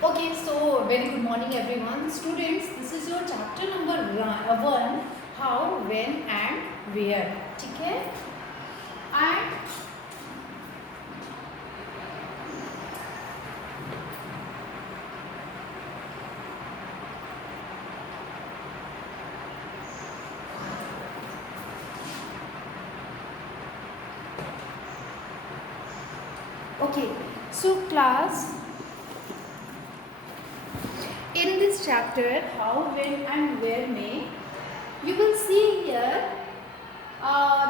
Okay, so very good morning everyone. Students, this is your chapter number 1, how, when and where. ठीक है? And okay, so class, in this chapter how, when and where में you will see here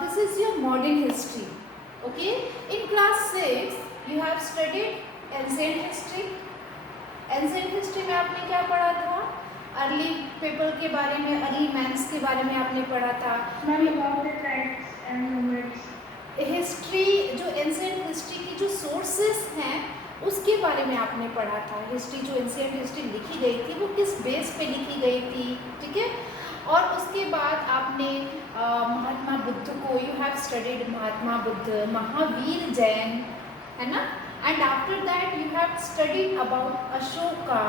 this is your modern history. Okay, in class 6 you have studied ancient history. Ancient history में आपने क्या पढ़ा था? Early people के बारे में, early mains के बारे में आपने पढ़ा था। हिस्ट्री जो एंसेंट हिस्ट्री की जो सोर्सेस हैं उसके बारे में आपने पढ़ा था। हिस्ट्री जो एंसेंट हिस्ट्री लिखी गई थी वो किस बेस पे लिखी गई थी, ठीक है। और उसके बाद आपने महात्मा बुद्ध को, you have studied Mahatma Buddha, Mahavir Jain, है ना। And after that you have studied about Ashoka.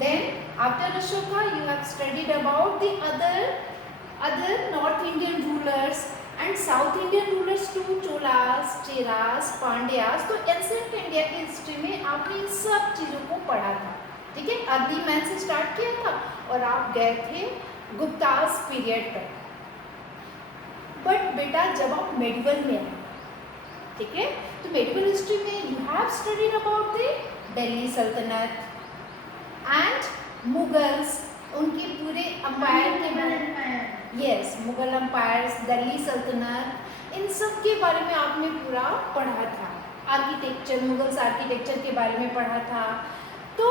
Then after Ashoka you have studied about the other North Indian rulers and South Indian rulers too, Cholas, Cheras, Pandyas. तो ancient India की history में आपने इन सब चीज़ों को पढ़ा था, ठीक है। अर्ली मैन से स्टार्ट किया था और आप गए थे गुप्तास पीरियड तक। बट बेटा जब आप मेडिवल में आए, ठीक है, तो मेडिवल हिस्ट्री में you have studied about the Delhi सल्तनत एंड मुगल्स, उनके पूरे अंपायर के बारे में, यस, मुगल अंपायर्स, दिल्ली सल्तनत, इन सब के बारे में आपने पूरा पढ़ा था। आर्किटेक्चर, मुगल्स आर्किटेक्चर के बारे में पढ़ा था। तो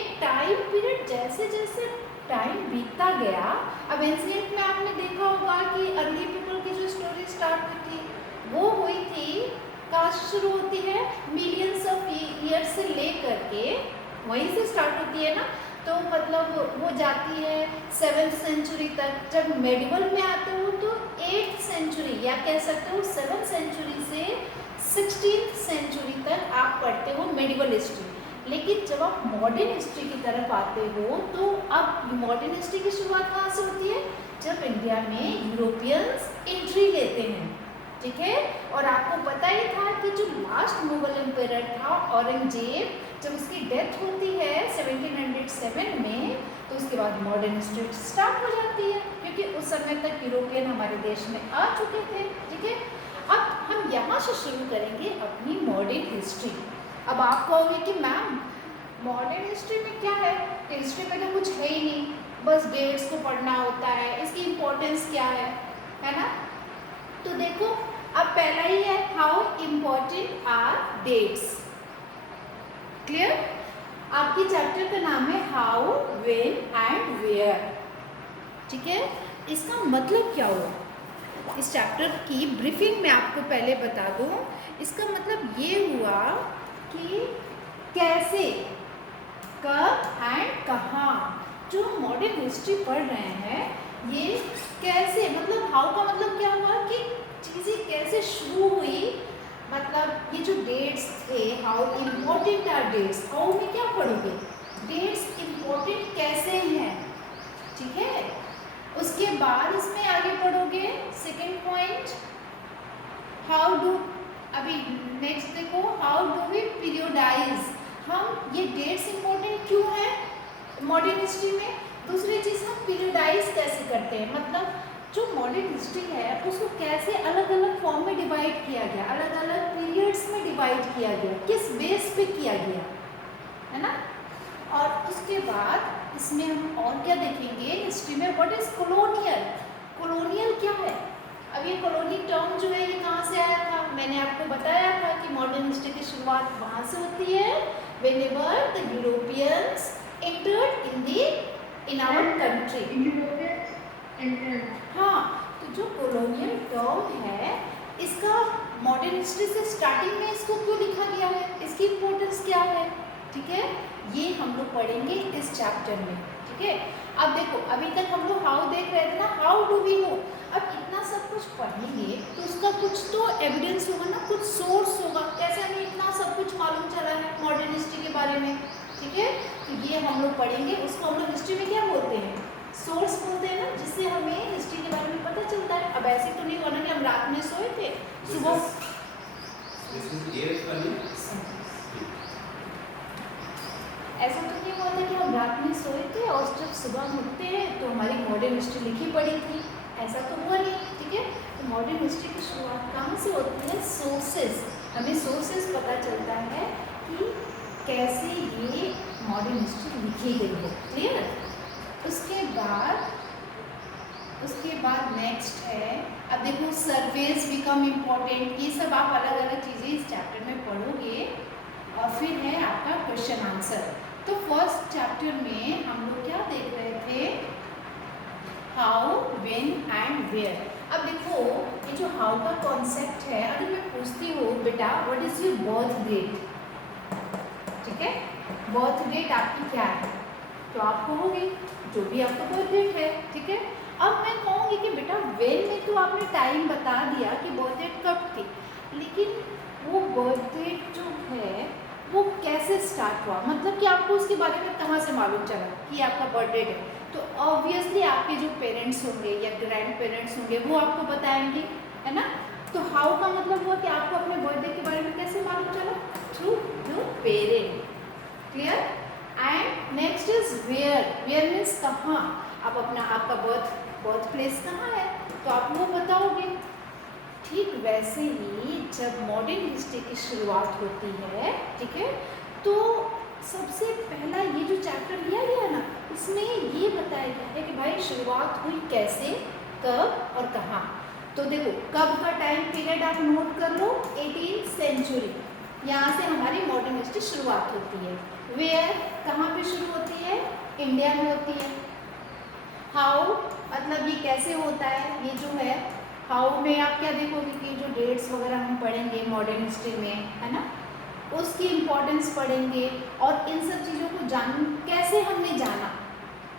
एक टाइम पीरियड जैसे जैसे टाइम बीतता गया, अब एंशिएंट में आपने देखा होगा कि अर्ली पीपल की जो स्टोरी स्टार्ट हुई थी वो हुई थी, कहाँ से शुरू होती है? मिलियंस ऑफ ईयर्स से ले करके वहीं से स्टार्ट होती है ना। तो मतलब वो जाती है 7th सेंचुरी तक। जब मेडिवल में आते हो तो 8th सेंचुरी या कह सकते हो 7th सेंचुरी से 16th सेंचुरी तक आप पढ़ते हो मेडिवल हिस्ट्री। लेकिन जब आप मॉडर्न हिस्ट्री की तरफ आते हो तो अब मॉडर्न हिस्ट्री की शुरुआत कहाँ से होती है? जब इंडिया में यूरोपियंस एंट्री लेते हैं, ठीक है। और आपको पता ही था कि जो लास्ट मुगल एम्पायर था औरंगजेब, जब उसकी डेथ होती है 1707 में, तो उसके बाद मॉडर्न हिस्ट्री स्टार्ट हो जाती है, क्योंकि उस समय तक यूरोपियन हमारे देश में आ चुके थे, ठीक है। अब हम यहाँ से शुरू करेंगे अपनी मॉडर्न हिस्ट्री। अब आप कहोगे कि मैम मॉडर्न हिस्ट्री में क्या है? हिस्ट्री में तो कुछ है ही नहीं, बस डेट्स को पढ़ना होता है, इसकी इम्पोर्टेंस क्या है ना। तो देखो अब पहला ही है, how important are dates. Clear? आपकी चैप्टर का नाम है हाउ, व्हेन एंड वेयर, ठीक है। इसका मतलब क्या हुआ? इस चैप्टर की ब्रीफिंग में आपको पहले बता दूं, इसका मतलब ये हुआ कि कैसे, कब एंड कहाँ। जो मॉडर्न हिस्ट्री पढ़ रहे हैं ये कैसे, मतलब हाउ का मतलब क्या हुआ कि चीज़ें कैसे शुरू हुई, मतलब ये जो डेट्स थे, how important are dates. How में क्या पढ़ोगे? डेट्स इम्पोर्टेंट कैसे हैं, ठीक है। उसके बाद इसमें आगे पढ़ोगे सेकेंड पॉइंट, हाउ डू, अभी नेक्स्ट देखो, हाउ डू वी पीरियोडाइज, हम ये डेट्स इम्पोर्टेंट क्यों है मॉडर्न हिस्ट्री में। दूसरी चीज़, हम पीरियोडाइज कैसे करते हैं, मतलब जो मॉडर्न हिस्ट्री है उसको कैसे अलग अलग फॉर्म में डिवाइड किया गया, अलग अलग पीरियड्स में डिवाइड किया गया, किस बेस पे किया गया, है ना। और उसके बाद इसमें हम और क्या देखेंगे हिस्ट्री में, व्हाट इज कॉलोनियल। कॉलोनियल क्या है? अब ये कॉलोनी टर्म जो है ये कहाँ से आया था? मैंने आपको बताया था कि मॉडर्न हिस्ट्री की शुरुआत वहाँ से होती है, whenever the Europeans entered in our country. हाँ, तो जो कॉलोनियल टर्म है इसका मॉडर्न हिस्ट्री से स्टार्टिंग में इसको क्यों लिखा गया है, इसकी इम्पोर्टेंस क्या है, ठीक है, ये हम लोग पढ़ेंगे इस चैप्टर में, ठीक है। अब देखो अभी तक हम लोग हाउ देख रहे थे ना, हाउ डू वी नो। अब इतना सब कुछ पढ़ेंगे तो उसका कुछ तो एविडेंस होगा ना, कुछ सोर्स होगा, कैसे हमें इतना सब कुछ मालूम चला है मॉडर्न हिस्ट्री के बारे में, ठीक है। तो ये हम लोग पढ़ेंगे, उसको हम लोग हिस्ट्री में क्या बोलते हैं, सोर्स बोलते हैं ना, जिससे हमें हिस्ट्री के बारे में पता चलता है। अब ऐसे तो नहीं होना कि हम रात में सोए थे, सुबह ऐसा तो नहीं हुआ था कि हम रात में सोए थे और जब सुबह हम उठते हैं तो हमारी मॉडर्न हिस्ट्री लिखी पड़ी थी, ऐसा तो हुआ नहीं। ठीक है, तो मॉडर्न हिस्ट्री की शुरुआत कहाँ से होती है, सोर्सेस। हमें सोर्सेस पता चलता है कि कैसे ये मॉडर्न हिस्ट्री लिखी गई है। क्लियर। उसके बाद नेक्स्ट है, अब देखो सर्वेज बिकम इम्पॉर्टेंट, ये सब आप अलग अलग चीज़ें इस चैप्टर में पढ़ोगे। और फिर है आपका क्वेश्चन आंसर। तो फर्स्ट चैप्टर में हम लोग क्या देख रहे थे, हाउ, व्हेन एंड वेयर। अब देखो ये जो हाउ का कॉन्सेप्ट है, अगर मैं पूछती हूँ बेटा what is your birth date, ठीक है, बर्थ डेट आपकी क्या है, तो आप कहोगे जो भी आपका बर्थ डेट है। ठीक है, अब मैं कहूँगी कि बेटा व्हेन में तो आपने टाइम बता दिया कि बर्थ डेट कब थी, लेकिन वो बर्थ डेट जो है वो कैसे स्टार्ट हुआ, मतलब कि आपको उसके बारे में कहाँ से मालूम चला कि आपका बर्थ डेट है। तो ऑब्वियसली आपके जो पेरेंट्स होंगे या ग्रैंड पेरेंट्स होंगे वो आपको बताएंगे, है ना। तो हाउ का मतलब हुआ कि आपको अपने बर्थडे के बारे में कैसे मालूम चला, through your parent. Clear. And next is where, where means कहाँ, आप अपना आपका बर्थ प्लेस कहाँ है तो आप वो बताओगे। ठीक वैसे ही जब मॉडर्न हिस्ट्री की शुरुआत होती है, ठीक है, तो सबसे पहला ये जो चैप्टर लिया गया ना, इसमें ये बताया गया है कि भाई शुरुआत हुई कैसे, कब और कहाँ। तो देखो कब का टाइम पीरियड आप नोट कर लो, 18th सेंचुरी, यहाँ से हमारी मॉडर्न हिस्ट्री शुरुआत होती है। वेयर, कहाँ पे शुरू होती है, इंडिया में होती है। हाउ, मतलब ये कैसे होता है, ये जो है हाउ में आप क्या देखोगे कि जो डेट्स वगैरह हम पढ़ेंगे मॉडर्न हिस्ट्री में, है ना, उसकी इम्पोर्टेंस पढ़ेंगे और इन सब चीज़ों को कैसे हमने जाना,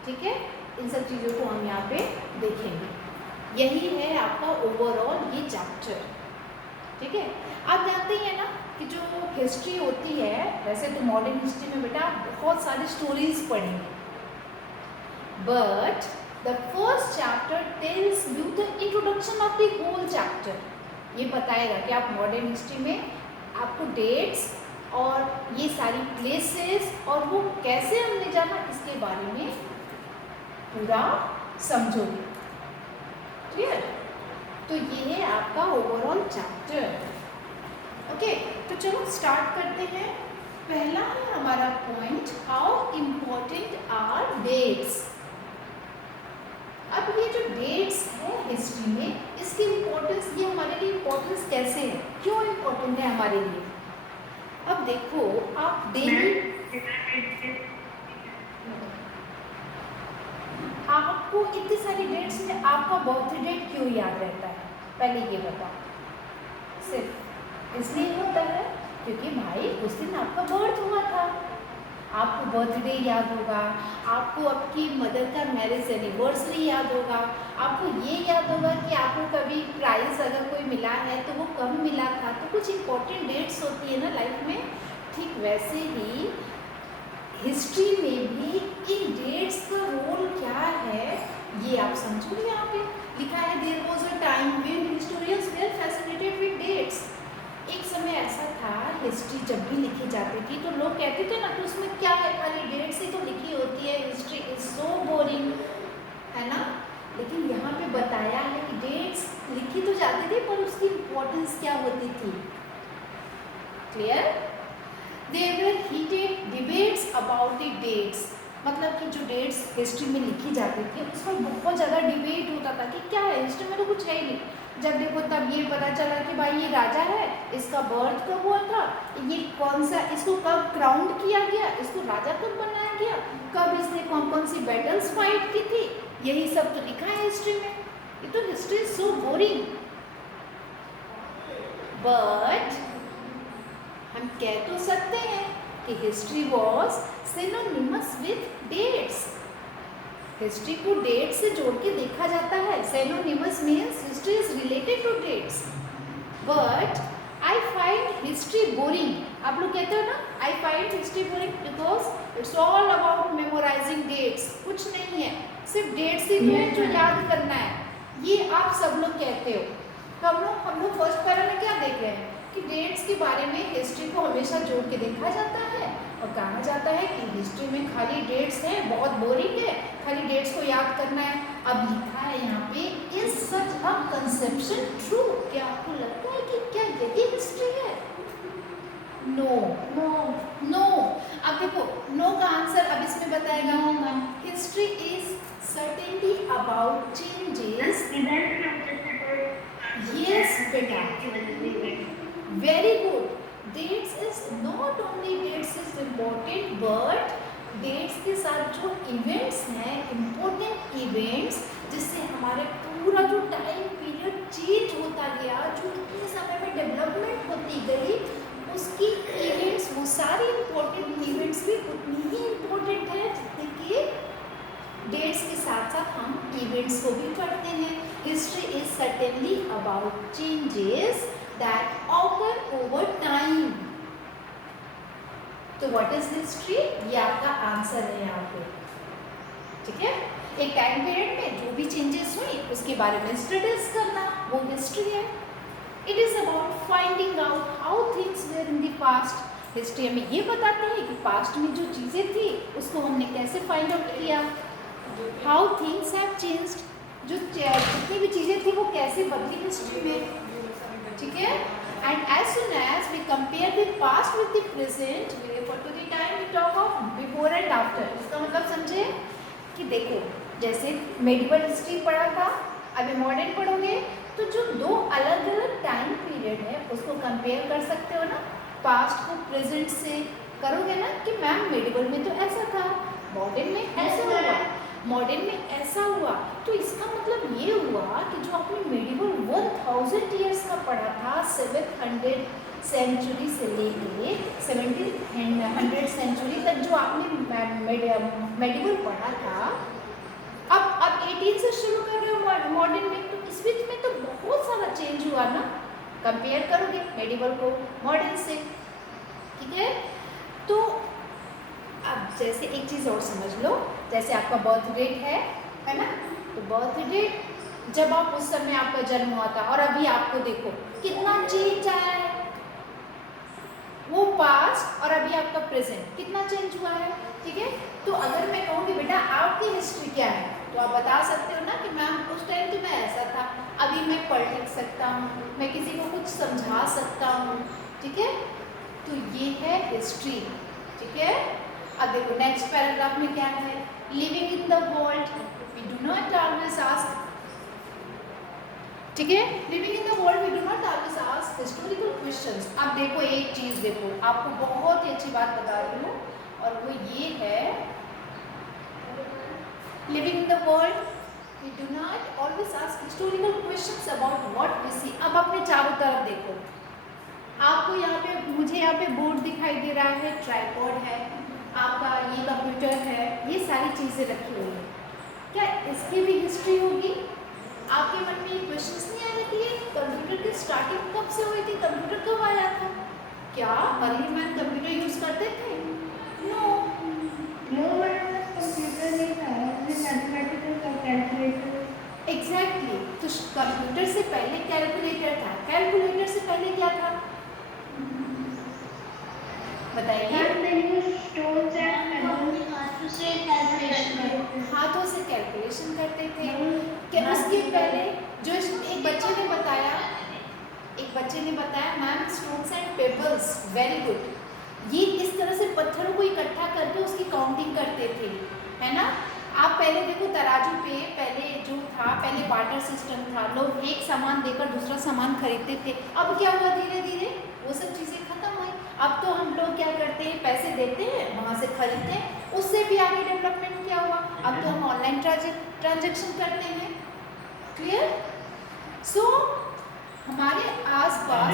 ठीक है, इन सब चीज़ों को हम यहाँ पे देखेंगे। यही है आपका ओवरऑल ये चैप्टर। ठीक है, आप जानते हैं ना कि जो हिस्ट्री होती है, वैसे तो मॉडर्न हिस्ट्री में बेटा बहुत सारी स्टोरीज पढ़ेंगे, but the first chapter tells you the introduction of the whole chapter। ये बताएगा कि आप मॉडर्न हिस्ट्री में आपको डेट्स और ये सारी प्लेसेस और वो कैसे हमने जाना इसके बारे में पूरा समझोगे। क्लियर। तो ये है आपका ओवरऑल चैप्टर। ओके, तो चलो स्टार्ट करते हैं। पहला है हमारा point, how important are dates. अब ये जो डेट्स है हिस्ट्री में, इसकी इम्पोर्टेंस, ये हमारे लिए इम्पोर्टेंस कैसे है, क्यों इम्पोर्टेंट है हमारे लिए। अब देखो आप डेली, आपको इतनी सारी डेट्स में आपका बर्थ डेट क्यों याद रहता है, पहले ये बताओ। सिर्फ इसलिए होता है क्योंकि भाई उस दिन आपका बर्थ हुआ था, आपको बर्थडे याद होगा, आपको आपकी मदर का मैरिज एनिवर्सरी याद होगा, आपको ये याद होगा कि आपको कभी प्राइज़ अगर कोई मिला है तो वो कब मिला था। तो कुछ इम्पोर्टेंट डेट्स होती है ना लाइफ में। ठीक वैसे ही हिस्ट्री में भी इन डेट्स का रोल क्या है ये आप समझोगे। यहाँ पे लिखा है there was a time when historians were fascinated with dates. एक समय ऐसा था, हिस्ट्री जब भी लिखी जाती थी तो लोग कहते थे ना तो उसमें क्या है, खाली डेट्स ही तो लिखी होती है, हिस्ट्री इज सो बोरिंग, है ना। लेकिन यहाँ पे बताया है कि डेट्स लिखी तो जाती थी पर उसकी इम्पोर्टेंस क्या होती थी। Clear. There were heated debates about the dates, मतलब कि जो डेट्स हिस्ट्री में लिखी जाती थी उसमें बहुत ज़्यादा डिबेट होता था कि क्या है, हिस्ट्री में तो कुछ है ही नहीं। जब देखो तब ये पता चला कि भाई ये राजा है, इसका बर्थ कब हुआ था, ये कौन सा, इसको कब क्राउंड किया गया, इसको राजा कब बनाया गया, कब इसने कौन कौन सी बैटल्स फाइट की थी, यही सब तो लिखा है हिस्ट्री में। ये तो history is so boring. But हम कह तो सकते हैं कि history was synonymous with dates. History को डेट से जोड़ के देखा जाता है। Synonymous means history is related to dates. But I find history boring आप लोग कहते हो ना, I find history boring because it's all about memorising dates. कुछ नहीं है, सिर्फ डेट्स ही है जो याद करना है, ये आप सब लोग कहते हो। तो हम लोग फर्स्ट पैरा में क्या देख रहे हैं कि डेट्स के बारे में हिस्ट्री को हमेशा जोड़ के देखा जाता है और कहा जाता है कि हिस्ट्री में खाली डेट्स हैं, बहुत बोरिंग है, खाली डेट्स को याद करना है। अब लिखा है यहाँ पे, is such a conception true? क्या आपको लगता है कि क्या यही हिस्ट्री है? No no no. अब देखो नो का आंसर अब इसमें बताएगा। History is certainly about changes. Yes बेटा, very good. Dates is not only dates is important, but dates के साथ जो इवेंट्स हैं, इम्पोर्टेंट इवेंट्स, जिससे हमारे पूरा जो टाइम पीरियड चेंज होता गया, जो इतने समय में डेवलपमेंट होती गई, उसकी इवेंट्स, वो सारी इम्पोर्टेंट इवेंट्स भी उतनी ही इम्पोर्टेंट है जितने कि डेट्स के साथ साथ हम इवेंट्स को भी पढ़ते हैं। History is certainly about changes that occur over time. तो व्हाट इज हिस्ट्री? ये आपका आंसर है यहाँ पे, ठीक है। एक टाइम पीरियड में जो भी चेंजेस हुई उसके बारे में स्टडीज करना, वो हिस्ट्री है। It is about finding out how things were in the past. History हमें ये बताती है कि पास्ट में जो चीज़ें थी उसको हमने कैसे फाइंड आउट किया, हाउ थिंग्स हैव चेंज्ड, जो जितनी भी चीज़ें थी वो कैसे बदली हिस्ट्री में, ठीक है। And as soon as we compare the past with the present, we refer to the time we talk of before and after. इसका मतलब समझे कि देखो, जैसे मेडिवल हिस्ट्री पढ़ा था, अभी मॉडर्न पढ़ोगे तो जो दो अलग अलग टाइम पीरियड है उसको कंपेयर कर सकते हो ना, पास्ट को प्रेजेंट से करोगे ना कि मैम मेडिवल में तो ऐसा था, मॉडर्न में ऐसा हुआ, मॉडर्न में ऐसा हुआ। तो इसका मतलब ये हुआ कि जो आपने मेडिवल 1000 ईयर्स का पढ़ा था, 700 सेंचुरी से लेके 1700 सेंचुरी तक जो आपने मेडिवल पढ़ा था, अब 18 से शुरू कर रहे हो मॉडर्न में, तो इस बीच में तो बहुत सारा चेंज हुआ ना। कंपेयर करोगे मेडिवल को मॉडर्न से, ठीक है। तो अब जैसे एक चीज़ और समझ लो, जैसे आपका बर्थ डेट है ना, तो बर्थ डेट जब आप उस समय आपका जन्म हुआ था और अभी आपको देखो कितना चेंज आया है, वो पास्ट और अभी आपका प्रेजेंट कितना चेंज हुआ है, ठीक है। तो अगर मैं कहूँगी बेटा आपकी हिस्ट्री क्या है, तो आप बता सकते हो ना कि मैम उस टाइम तो मैं ऐसा था, अभी मैं पढ़ लिख सकता हूँ, मैं किसी को कुछ समझा सकता हूँ, ठीक है। तो ये है हिस्ट्री, ठीक है। अब देखो नेक्स्ट पैराग्राफ में क्या है, living in the world we do not always ask, ठीक है, living in the world we do not always ask historical questions. अब देखो एक चीज़ देखो, आपको बहुत ही अच्छी बात बता रही हूँ और वो ये है, living in the world we do not always ask historical questions about what we see. अब अपने चारों तरफ देखो, आपको यहाँ पे, मुझे यहाँ पे बोर्ड दिखाई दे रहा है, ट्राइपॉड है, आपका ये कंप्यूटर है, ये सारी चीज़ें रखी हुई है, क्या इसकी भी हिस्ट्री होगी? आपके मन में ये क्वेश्चंस नहीं आ रहे कि ये कंप्यूटर की स्टार्टिंग कब से हुई थी, कंप्यूटर कब आया था? क्या अर्ली मैन कंप्यूटर यूज़ करते थे? नो, कंप्यूटर नहीं था, मैथमेटिकल कैलकुलेटर। एग्जैक्टली। तो कंप्यूटर से पहले कैलकुलेटर था, कैलकुलेटर से पहले क्या था बताइए? हाथों से कैलकुलेशन करते थे। क्या उसके पहले जो एक बच्चे ने बताया ma'am stones and papers, very good, ये इस तरह से पत्थरों को इकट्ठा करके उसकी काउंटिंग करते थे, है ना। आप पहले देखो तराजू पे पहले जो था, पहले बार्टर सिस्टम था, लोग एक सामान देकर दूसरा सामान खरीदते थे। अब क्या हुआ, धीरे धीरे वो सब चीज़ें खत्म हुई। अब तो हम लोग क्या करते हैं, पैसे देते हैं, वहाँ से खरीदते हैं, उससे भी आगे डेवलपमेंट क्या हुआ, अब तो हम ऑनलाइन ट्रांजेक्शन करते हैं। क्लियर? सो हमारे आसपास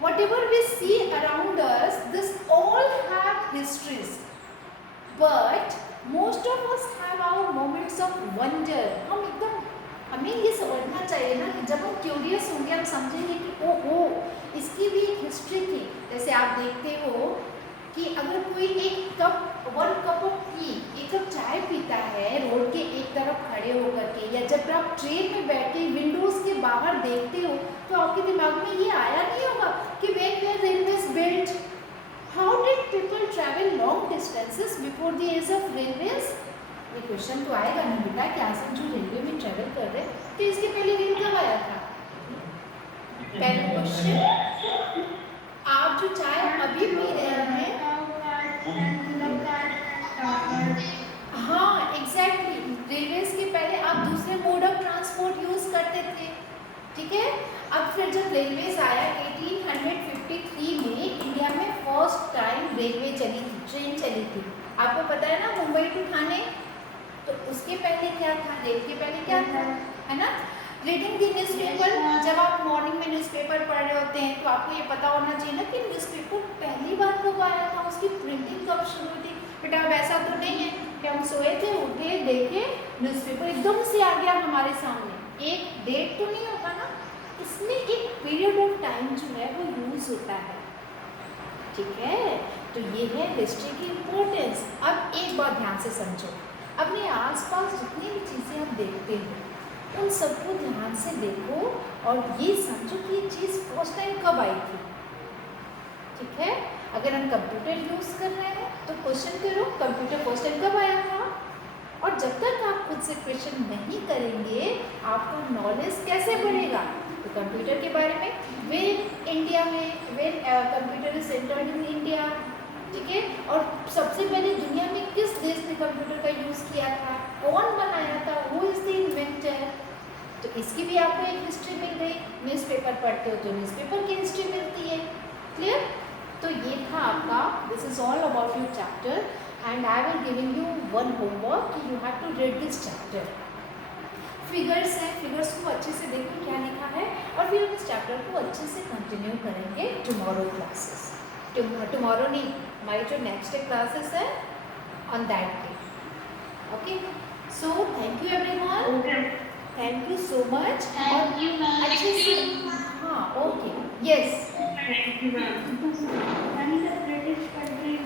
whatever we see around us, this all have histories, but most of us have our moments of wonder. हम एकदम हमें ये समझना चाहिए ना कि जब हम क्यूरियस होंगे हम समझेंगे कि ओहो इसकी भी एक हिस्ट्री थी। जैसे आप देखते हो कि अगर कोई एक कप 1 कप ऑफ टी, एक कप चाय पीता है रोड के एक तरफ खड़े होकर के, या जब आप ट्रेन में बैठे विंडोज के बाहर देखते हो तो आपके दिमाग में ये आया नहीं होगा कि when the railways built, how did people travel long distances before the age of railways. ये क्वेश्चन तो आएगा नहीं बेटा कि आज हम जो रेलवे में ट्रैवल कर रहे हैं तो इसके पहले रेल कब आया था। पहला क्वेश्चन, आप जो चाय अभी पी रहे हैं, हाँ एग्जैक्टली, रेलवेज के पहले आप दूसरे मोड ऑफ ट्रांसपोर्ट यूज करते थे, ठीक है। अब फिर जब रेलवेज आया 1853 में इंडिया में फर्स्ट टाइम रेलवे चली थी, ट्रेन चली थी। आपको पता है ना मुंबई टू ठाणे, तो उसके पहले क्या था, रेल के पहले क्या था, है ना। रीडिंग द न्यूज़पेपर, जब आप मॉर्निंग में न्यूज़पेपर पढ़ रहे होते हैं तो आपको ये पता होना चाहिए ना कि न्यूज़पेपर पहली बार कब आया था, उसकी प्रिंटिंग कब शुरू हुई थी। बेटा अब ऐसा तो नहीं है कि हम सोए थे उठे देखे न्यूज़पेपर एकदम से आ गया हमारे सामने, एक डेट तो नहीं होता ना, इसमें एक पीरियड ऑफ टाइम जो है वो यूज़ होता है, ठीक है। तो ये है हिस्ट्री की इम्पोर्टेंस। अब एक बात ध्यान से समझो, अपने आसपास जितनी भी चीज़ें आप देखते हो उन सबको ध्यान से देखो और ये समझो कि ये चीज़ फर्स्ट टाइम कब आई थी, ठीक है। अगर हम कंप्यूटर यूज़ कर रहे हैं तो क्वेश्चन करो कंप्यूटर फर्स्ट टाइम कब आया था, और जब तक आप खुद से क्वेश्चन नहीं करेंगे आपका नॉलेज कैसे बढ़ेगा। तो कंप्यूटर के बारे में वेन इंडिया में, when computer is entered in India, ठीक है। और सबसे पहले दुनिया में किस देश ने कंप्यूटर का यूज़ किया था, कौन बनाया था, वो इज द इन्वेंटर। तो इसकी भी आपको एक हिस्ट्री मिल गई। न्यूज़पेपर पढ़ते हो तो न्यूज़पेपर की हिस्ट्री मिलती है, क्लियर। तो ये था आपका, this is all about your chapter and I will giving you one homework कि you have to read this chapter. Figures हैं, फिगर्स को अच्छे से देखो क्या लिखा है, और फिर हम इस चैप्टर को अच्छे से कंटिन्यू करेंगे टुमारो क्लासेस। टुमारो नहीं, हमारी जो नेक्स्ट डे क्लासेस है on that day, okay. So thank you everyone, thank you so much. और अच्छे से, हाँ okay, yes. Thank you, ma'am.